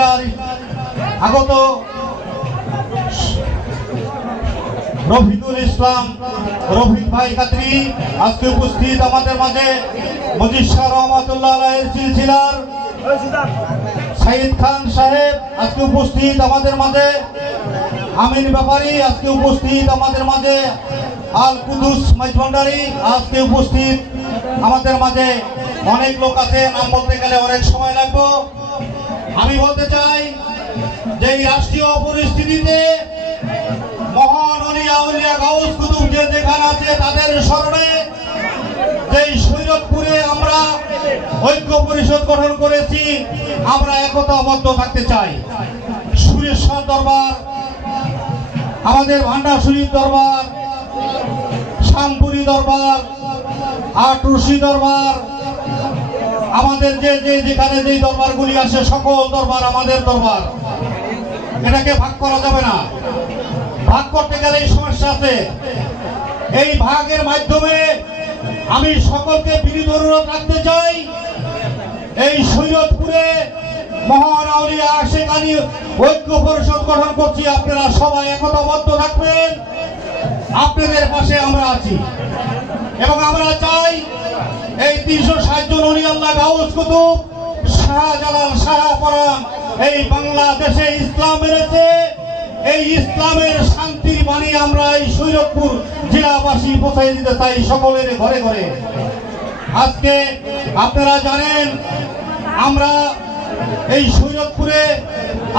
জেলার আগত রফিকুল ইসলাম রফিক ভাই কাদরি আজকে উপস্থিত আমাদের মাঝে মজিদ শাহ রহমাতুল্লাহ আলাইহির সিলসিলার সাইদ খান সাহেব আজকে উপস্থিত আমাদের মাঝে, আমিন ব্যাপারী আজকে উপস্থিত আমাদের মাঝে, আল কুদুস মাইজভান্ডারি আজকে উপস্থিত আমাদের মাঝে। অনেক লোক আছে, নাম বলতে গেলে অনেক সময় লাগবে। আমি বলতে চাই যে এই রাষ্ট্রীয় পরিস্থিতিতে মহান ওলিয়া উলিয়া গাউস কুতুব যে যেখানে আছে তাদের স্মরণে যেই সৈয়দপুরে আমরা ঐক্য পরিষদ গঠন করেছি, আমরা একতাবদ্ধ থাকতে চাই। সুরেশ্বর দরবার, আমাদের ভান্ডার শরীফ দরবার, শামপুরি দরবার, আটরশি দরবার, আমাদের যে যেখানে যেই দরবারগুলি আছে সকল দরবার আমাদের দরবার। এটাকে ভাগ করা যাবে না। ভাগ করতে গেলে এই সমস্যা আছে। এই ভাগের মাধ্যমে আমি সকলকে বিনীত অনুরোধ রাখতে চাই, এই সৈয়দপুরে মহান আউলিয়া আশেকানি ঐক্য পরিষদ গঠন করছি, আপনারা সবাই একতাবদ্ধ থাকবেন। আপনাদের পাশে আমরা আছি এবং আমরা চাই এই 360 জন ওলি আল্লাহ গাউস কুতুব শাহজালাল শাহপরাণ এই বাংলাদেশে ইসলাম এনেছে। এই ইসলামের শান্তির বাণী আমরা এই সৈয়দপুর জেলাবাসী পৌঁছে দিতে চাই সকলের ঘরে ঘরে। আজকে আপনারা জানেন আমরা এই সৈয়দপুরে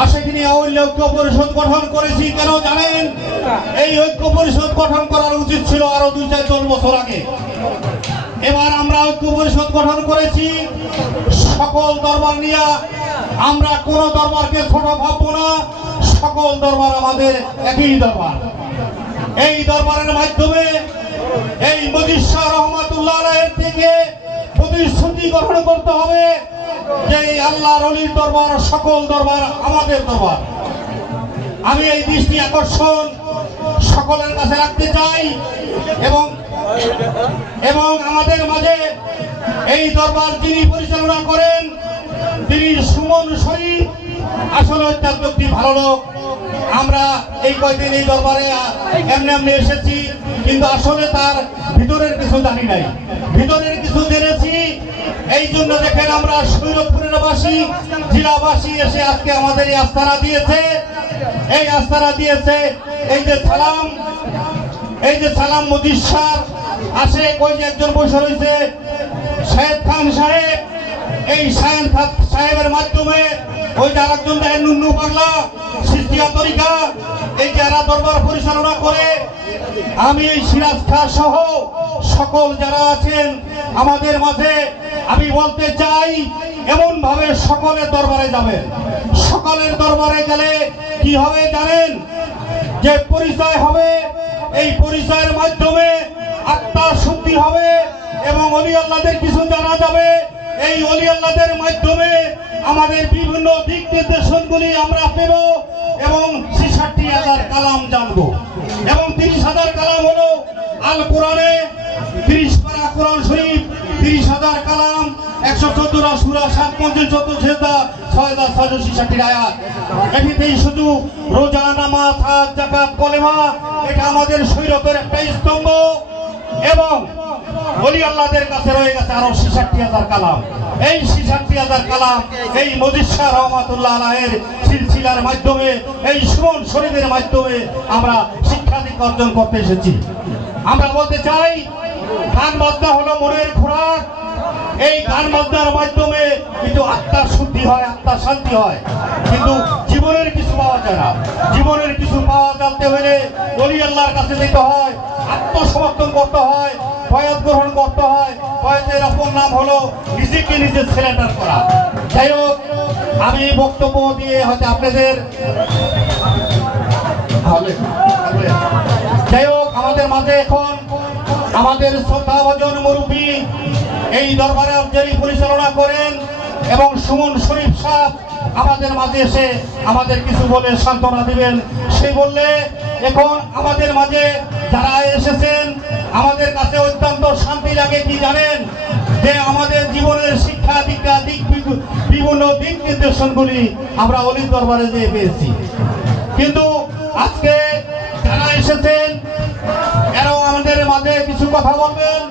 আশেকিনী আউলিয়া ঐক্য পরিষদ গঠন করেছি। কেন জানেন? এই ঐক্য পরিষদ গঠন করার উচিত ছিল আরো 2-4 বছর আগে। এবার আমরা ঐক্য পরিষদ গঠন করেছি সকল দরবার নিয়ে। আমরা কোন দরবারকে ছোট ভাববো না, সকল দরবার আমাদের একই দরবার। এই দরবারের মাধ্যমে এই মজিদ শাহ রহমাতুল্লাহ আলাইহির থেকে প্রতিশ্রুতি গ্রহণ করতে হবে যে আল্লাহর ওলির দরবার সকল দরবার আমাদের দরবার। আমি এই দৃষ্টি আকর্ষণ সকলের কাছে রাখতে চাই এবং আমাদের মাঝে এই দরবার যিনি পরিচালনা করেন তিনি সুমন শরীফ, আসলে অত্যন্ত একটি ভালো লোক। আমরা এই কয়দিন এই দরবারে এমনি এসেছি, কিন্তু আসলে তার ভিতরের কিছু জানি নাই, ভিতরের কিছু জেনেছি। এই জন্য দেখেন আমরা সৈয়দপুরের বাসী জেলাবাসী এসে আজকে আমাদের এই আস্তানা দিয়েছে। এই আস্তানা দিয়েছে এই যে সালাম মজিদ শাহ আসে, ওই যে একজন বসে রয়েছে সাইদ খান সাহেব। এই সাইদ সাহেবের মাধ্যমে ওই যে আরেকজন দেখেন নুন্নু পাগলা সিস্তিয়া তরিকা, এই যারা দরবার পরিচালনা করে। আমি এই সিরাজ খাঁ সহ সকল যারা আছেন আমাদের মাঝে, আমি বলতে চাই এমন ভাবে সকলের দরবারে যাবেন। সকলের দরবারে গেলে কি হবে জানেন? যে পরিচয় হবে, এই পরিচয়ের মাধ্যমে আত্মার শুদ্ধি হবে এবং ওলি আল্লাহদের কিছু জানা যাবে। এই ওলি আল্লাহদের মাধ্যমে আমাদের বিভিন্ন দিক নির্দেশনগুলি আমরা পেব এবং 66,000 কালাম জানবো। এবং 30,000 কালাম হলো আল কোরআনে 30 পারা কোরআন শরীফ, 30,000 কালাম, 114 সূরা, 57 14 সেজদা, 6,666 আয়াত। এটিতেই শুধু রোজা, নামাজ, হজ, যাকাত, কলেমা, এটা আমাদের শরীয়তের একটা স্তম্ভ। এবং ওলি আল্লাহদের কাছে রয়ে গেছে আরো 66,000 কালাম। এই 66,000 কালাম এই মজিদ শাহ রহমাতুল্লাহ আলাইহির সিলসিলার মাধ্যমে, এই সুমন শরীফের মাধ্যমে আমরা শিক্ষা দীক্ষা অর্জন করতে এসেছি। আমরা বলতে চাই গান বাজনা হলো মনের খোরাক। এই গান বাজনার মাধ্যমে কিন্তু আত্মার শুদ্ধি হয়, আত্মার শান্তি হয়, কিন্তু জীবনের কিছু পাওয়া যায় না। জীবনের কিছু পাওয়া যেতে হলে ওলি আল্লাহর কাছে যেতে হয়, আত্মসমর্পণ করতে হয়, বয়াত গ্রহণ করতে হয়। বয়াতের অপর নাম হলো নিজেকে নিজে সিলেন্ডার করা। যাই হোক, আমি বক্তব্য দিয়ে হয়তো আপনাদের যাই হোক আমাদের মাঝে এখন আমাদের শ্রদ্ধাভাজন মুরব্বী এই দরবারের যিনি পরিচালনা করেন এবং সুমন শরীফ সাহেব আমাদের মাঝে এসে আমাদের কিছু বলে সান্ত্বনা দিবেন। সে বললে এখন আমাদের মাঝে যারা এসেছেন আমাদের কাছে অত্যন্ত শান্তি লাগে। কি জানেন? যে আমাদের জীবনের শিক্ষা দীক্ষা বিভিন্ন দিক নির্দেশনগুলি আমরা অলির দরবারে দিয়ে পেয়েছি। কিন্তু আজকে যারা এসেছেন এরাও আমাদের মাঝে কিছু কথা বলবেন।